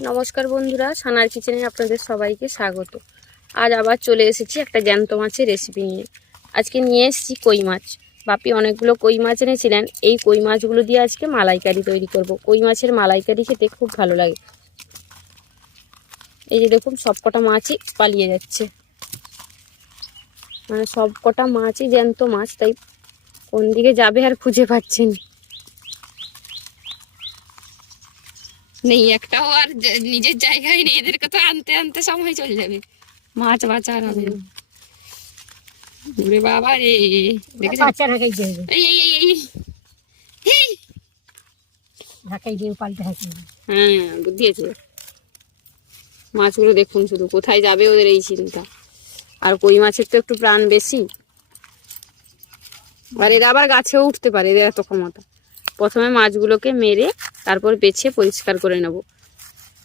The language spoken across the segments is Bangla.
নমস্কার বন্ধুরা, সানার কিচেনে আপনাদের সবাইকে স্বাগত। আজ আবার চলে এসেছি একটা জ্যান্ত মাছের রেসিপি নিয়ে। আজকে নিয়ে এসেছি কই মাছ। বাপি অনেকগুলো কই মাছ এনেছিলেন, এই কই মাছগুলো দিয়ে আজকে মালাইকারি তৈরি করব। কই মাছের মালাইকারি খেতে খুব ভালো লাগে। এই যে দেখুন, সবকটা মাছই পালিয়ে যাচ্ছে। মানে সবকটা মাছই জ্যান্ত মাছ, তাই কোন দিকে যাবে আর খুঁজে পাচ্ছেন নেই একটাও আর নিজের জায়গায় নেই এদেরকে তো আনতে আনতে সময় চলে যাবে। মাছ বাঁচার হবে। ওরে বাবা রে বাচ্চা ঢাকাই দিয়ে এই এই এই, এই এই। ঢাকাই দিয়ে পাল্টে হাঁকি হ্যাঁ বুদ্ধি আছে। মাছগুলো দেখুন শুধু কোথায় যাবে ওদের এই চিন্তা। আর কই মাছের তো একটু প্রাণ বেশি। আর এরা আবার গাছেও উঠতে পারে এদের এত ক্ষমতা। প্রথমে মাছগুলোকে মেরে তারপর বেছে পরিষ্কার করে নেব।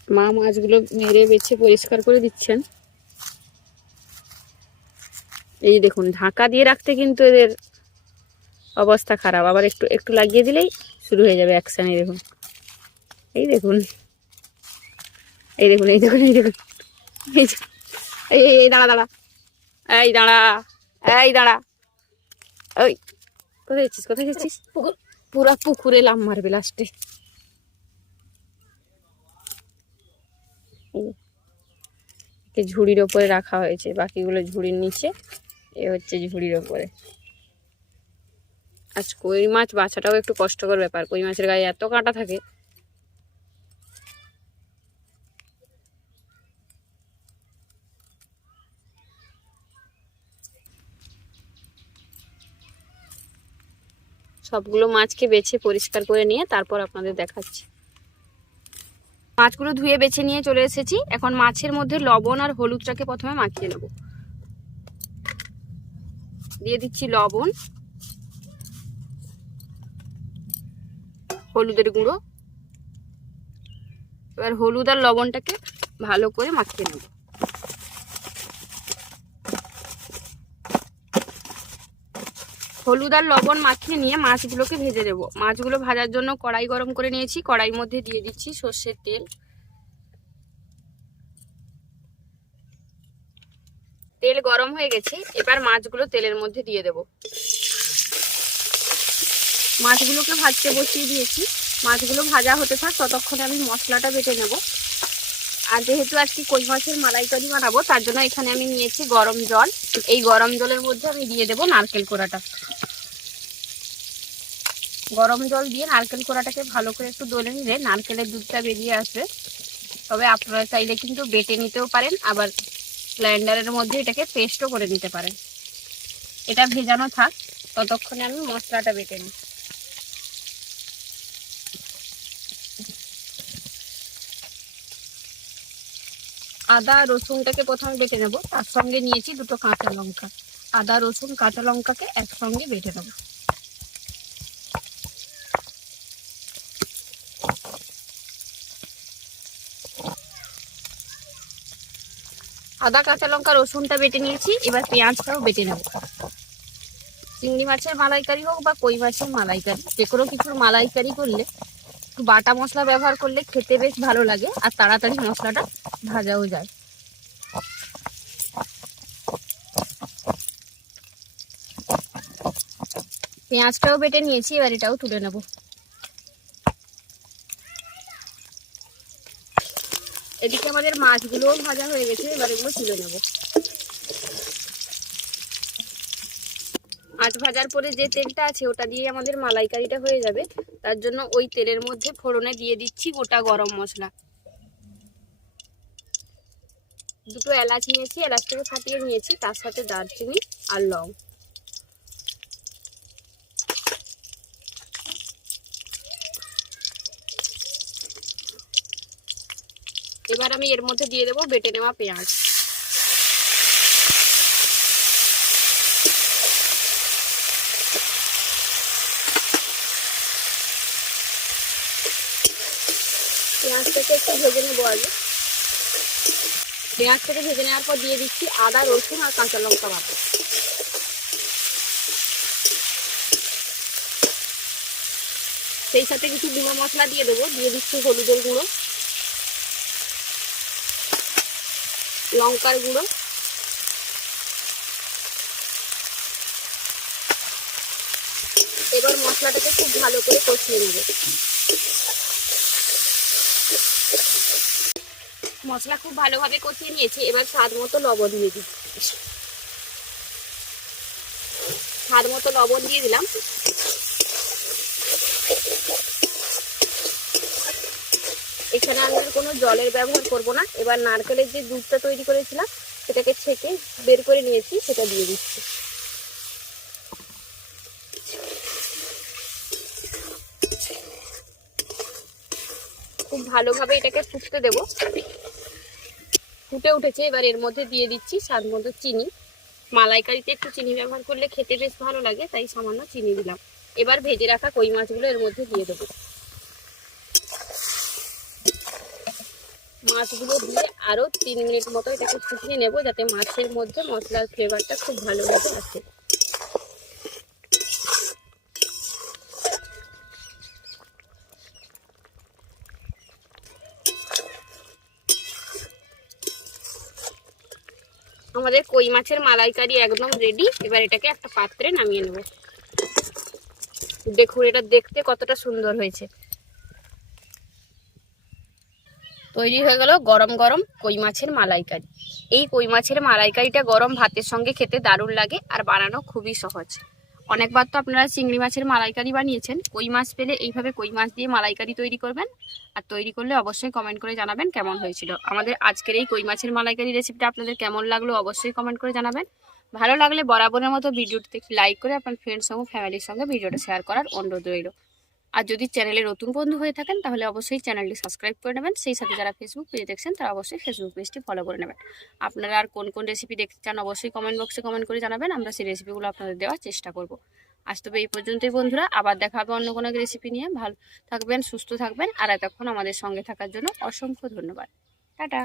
মা মাছগুলো মেরে, বেছে পরিষ্কার করে দিচ্ছেন। এই যে দেখুন, ঢাকা দিয়ে রাখতে কিন্তু এদের অবস্থা খারাপ। আবার একটু একটু লাগিয়ে দিলেই শুরু হয়ে যাবে অ্যাকশানে দেখুন। এই দেখুন। এই দেখুন এই দেখুন এই দেখুন। এই এই দাঁড়া দাঁড়া। এই দাঁড়া। এই, দাঁড়া। ওই, কোথায় যাচ্ছিস কোথায় যাচ্ছিস? পুরা পুকুরে লাভ মারবে লাস্টে ঝুড়ির ওপরে রাখা হয়েছে, বাকিগুলো ঝুড়ির নিচে, এ হচ্ছে ঝুড়ির ওপরে। আজ কই মাছ বাছাটাও একটু কষ্টকর ব্যাপার, কই মাছের গায়ে এত কাঁটা থাকে সবগুলো মাছকে বেছে পরিষ্কার করে নিয়ে তারপর আপনাদের দেখাচ্ছি। মাছগুলো ধুয়ে বেছে নিয়ে চলে এসেছি। এখন মাছের মধ্যে লবণ আর হলুদটাকে প্রথমে মাখিয়ে নেব। দিয়ে দিচ্ছি লবণ, হলুদের গুঁড়ো। এবার হলুদ আর লবণটাকে ভালো করে মাখিয়ে নেব। হলুদ আর লবণ মাখিয়ে নিয়ে মাছগুলোকে ভেজে দেবো। মাছগুলো ভাজার জন্য কড়াই গরম করে নিয়েছি। কড়াইর মধ্যে দিয়ে দিচ্ছি সর্ষের তেল। তেল গরম হয়ে গেছে। এবার মাছগুলো তেলের মধ্যে দিয়ে দেব। মাছগুলোকে ভাজতে বসিয়ে দিয়েছি। মাছগুলো ভাজা হতে থাক, ততক্ষণে আমি মশলাটা বেটে নেব। আর যেহেতু আজকে কই মাছের মালাইকারি বানাবো, তার জন্য এখানে আমি নিয়েছি গরম জল। এই গরম জলের মধ্যে আমি দিয়ে দেবো নারকেল কোড়াটা। গরম জল দিয়ে নারকেল কোড়াটাকে ভালো করে একটু দলে নিলে নারকেলের দুধটা বেরিয়ে আসবে। তবে আপনারা চাইলে কিন্তু বেটে নিতেও পারেন, আবার ব্লেন্ডারের মধ্যে এটাকে পেস্টও করে নিতে পারেন। এটা ভেজানো থাক, ততক্ষণে আমি মশলাটা বেটে নিই। আদা, রসুনটাকে প্রথমে বেটে নেব। তার সঙ্গে নিয়েছি দুটো কাঁচা লঙ্কা। আদা, রসুন, কাঁচা লঙ্কাকে একসঙ্গে বেটে নেব। আদা, কাঁচা লঙ্কা, রসুনটা বেটে নিয়েছি। এবার পেঁয়াজটাও বেটে নেব। চিংড়ি মাছের মালাইকারি হোক বা কই মাছের মালাইকারি, যে কোনো কিছুর মালাইকারি করলে, একটু বাটা মশলা ব্যবহার করলে খেতে বেশ ভালো লাগে। আর তাড়াতাড়ি মশলাটা ভাজাও যায়। পেঁয়াজটাও বেটে নিয়েছি, এবার এটাও তুলে নেব। এদিকে আমাদের মাছগুলোও ভাজা হয়ে গেছে, এবার এগুলো তুলে নেব। মাছ ভাজার পরে যে তেলটা আছে, ওটা দিয়ে আমাদের মালাইকারিটা হয়ে যাবে। তার জন্য ওই তেলের মধ্যে ফোড়নে দিয়ে দিচ্ছি গোটা গরম মশলা। দুটো এলাচ নিয়েছি এলাচটাকে ফাটিয়ে নিয়েছি, তার সাথে দারচিনি আর লং। এবার আমি এর মধ্যে দিয়ে দেবো বেটে নেওয়া পেঁয়াজ। পেঁয়াজটাকে একটু ভেজে নেব আগে। পেঁয়াজটাকে ভেজে নেওয়ার পর দিয়ে দিচ্ছি আদা, রসুন আর কাঁচা লঙ্কা বাটা। সেই সাথে কিছু গুঁড়ো মশলা দিয়ে দেবো, দিয়ে দিচ্ছি হলুদের গুঁড়ো, লঙ্কার গুঁড়ো। এবার মশলাটাকে খুব ভালো করে কষিয়ে নেব। মশলা খুব ভালোভাবে কষিয়ে নিয়েছি। এবার স্বাদ মতো লবণ দিয়ে দিই স্বাদ মতো লবণ দিয়ে দিলাম। এখানে আমি কোনো জলের ব্যবহার করব না। এবার নারকেলের যে দুধটা তৈরি করেছিলাম, সেটাকে ছেঁকে বের করে নিয়েছি, সেটা দিয়ে দিচ্ছি। খুব ভালোভাবে এটাকে ফুটতে দেব। ফুটে উঠেছে। এবার এর মধ্যে দিয়ে দিচ্ছি স্বাদ মতো চিনি। মালাইকারিতে একটু চিনি ব্যবহার করলে খেতে বেশ ভালো লাগে, তাই সামান্য চিনি দিলাম। এবার ভেজে রাখা কই মাছগুলো এর মধ্যে দিয়ে দেবো। মাছগুলো দিয়ে আরও তিন মিনিট মতো এটাকে ফুটিয়ে নেব, যাতে মাছের মধ্যে মশলার ফ্লেভারটা খুব ভালোভাবে আসে। আমাদের কই মাছের মালাইকারি একদম রেডি এবার এটাকে একটা পাত্রে নামিয়ে নেব। দেখুন, এটা দেখতে কতটা সুন্দর হয়েছে। তৈরি হয়ে গেল গরম গরম কই মাছের মালাইকারি। এই কই মাছের মালাইকারিটা গরম ভাতের সঙ্গে খেতে দারুণ লাগে আর বানানো খুবই সহজ। অনেকবার তো আপনারা চিংড়ি মাছের মালাইকারি বানিয়েছেন। কই মাছ পেলে এইভাবে কই মাছ দিয়ে মালাইকারি তৈরি করবেন। আর তৈরি করলে অবশ্যই কমেন্ট করে জানাবেন কেমন হয়েছিল। আমাদের আজকের এই কই মাছের মালাইকারি রেসিপিটা আপনাদের কেমন লাগল অবশ্যই কমেন্ট করে জানাবেন। ভালো লাগলে বরাবরের মতো ভিডিওটিতে লাইক করে আপনার ফ্রেন্ডস এবং ফ্যামিলির সঙ্গে ভিডিওটা শেয়ার করার অনুরোধ রইল। আর যদি চ্যানেলে নতুন বন্ধু হয়ে থাকেন, তাহলে অবশ্যই চ্যানেলটি সাবস্ক্রাইব করে নেবেন। সেই সাথে যারা ফেসবুক পেজে দেখছেন, তারা অবশ্যই ফেসবুক পেজটি ফলো করে নেবেন। আপনারা আর কোন কোন রেসিপি দেখতে চান, অবশ্যই কমেন্ট বক্সে কমেন্ট করে জানাবেন। আমরা সেই রেসিপিগুলো আপনাদের দেওয়ার চেষ্টা করব। আজ তবে এই পর্যন্তই বন্ধুরা। আবার দেখা হবে অন্য কোনো রেসিপি নিয়ে। ভালো থাকবেন, সুস্থ থাকবেন। আর এতক্ষণ আমাদের সঙ্গে থাকার জন্য অসংখ্য ধন্যবাদ। টাটা!